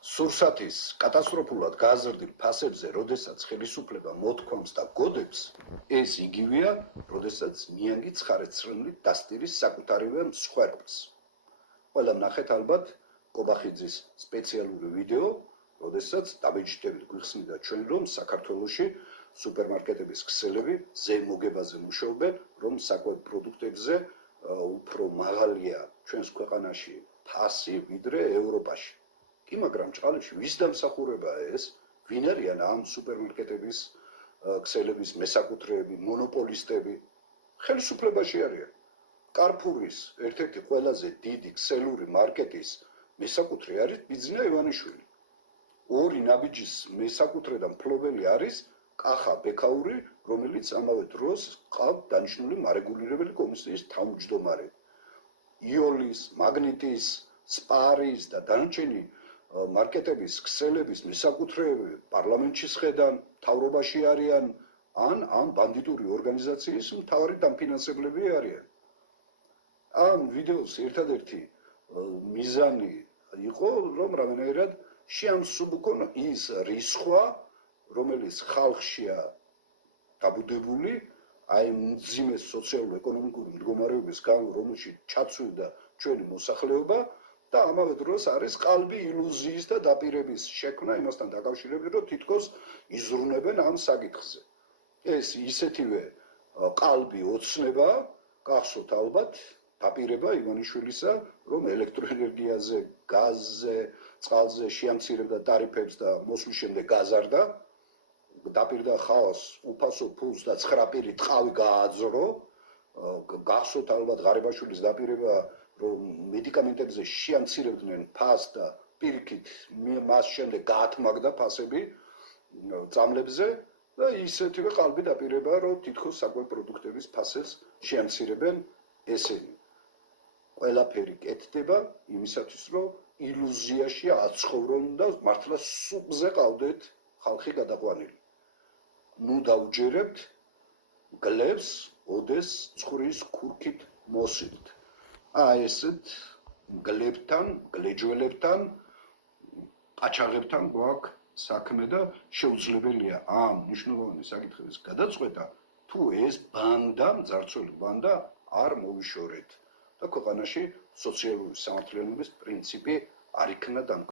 სურსათის კატასტროფულად გაზრდილ ფასებზე, როდესაც ხელისუფლება მოთქვამს და გოდებს, ეს იგივეა, როდესაც ნიანგი ცხარეცრემლით დასტირის საკუთარივე მსხვერპლს. ყველამ ნახეთ ალბათ კობახიძის სპეციალური ვიდეო, როდესაც დაბეჭდებით გვიხსნიდა ჩვენ, რომ საქართველოში სუპერმარკეტების ქსელები ზემოგებაზე მუშაობენ, რომ საკვებ პროდუქტებზე უფრო მაღალია ჩვენს ქვეყანაში ფასი ვიდრე ევროპაში. კი, მაგრამ ჭყალებში ვის დამსახურებაა ეს? ვინ არიან ამ სუპერმარკეტების ქსელების მესაკუთრეები, მონოპოლისტები? ხელისუფლებაში არიან. კარფურის ერთ-ერთი ყველაზე დიდი ქსელური მარკეტის მესაკუთრე არის ბიძინა ივანიშვილი. ორი ნაბიჯის მესაკუთრე და მფლობელი არის კახა ბექაური, რომელიც ამავე დროს ყავთ დანიშნული მარეგულირებელი კომისიის თავმჯდომარე. იოლის, მაგნიტის, სპარის და დანარჩენი მარკეტების ქსელების მესაკუთრეები პარლამენტში შედან, მთავრობაში არიან, ან ამ ბანდიტური ორგანიზაციის მთავარი დამფინანსებლები არიან. ამ ვიდეოს ერთადერთი მიზანი იყო, რომ რამდენადაც შეამსუბუქონ ის რისხვა, რომელიც ხალხშია დაბუდებული, აი მძიმე სოციალურ-ეკონომიკური მდგომარეობის გამო, რომელშიც ჩაცვიდა ჩვენი მოსახლეობა და ამავე დროს არის ყალბი ილუზიის და დაპირების შექმნა იმასთან დაკავშირებით, რომ თითქოს იზრუნებენ ამ საკითხზე. ეს ისეთივე ყალბი ოცნება, გახსოვთ ალბათ, დაპირება ივანიშვილისა, რომ ელექტროენერგიაზე, გაზზე, წყალზე შეამცირებდა ტარიფებს და მოსვლის შემდეგ გაზარდა. დაპირდა ხალხს უფასო ფულს და 9 პირი ტყავი გააძრო. გახსოვთ ალბათ ღარიბაშვილის დაპირება, რომ მედიკამენტებზე შეამცირებდნენ ფასს და პირიქით მას შემდეგ გაათმაგდა ფასები წამლებზე და ისეთივე ყალბი დაპირება, რომ თითქოს საკვებ პროდუქტების ფასებს შეამცირებენ ესენი. ყველაფერი კეთდება იმისათვის, რომ ილუზიაში აცხოვრონ და მართლა სუპზე ყავდეთ ხალხი გადაყვანილი. ნუ დაუჯერებთ გლებს, ოდეს ცხრის ქურქით მოსილთ. ესეთ გლებთან, გლეჯველებთან, ყაჩაღებთან გვაქვს საქმე და შეუძლებელია ამ მნიშვნელოვანი საკითხების გადაწყვეტა, თუ ეს ბანდა, მძარცველი ბანდა არ მოვიშორეთ და ქვეყანაში სოციალური სამართლიანობის პრინციპი არ იქნა დამკვიდრებული.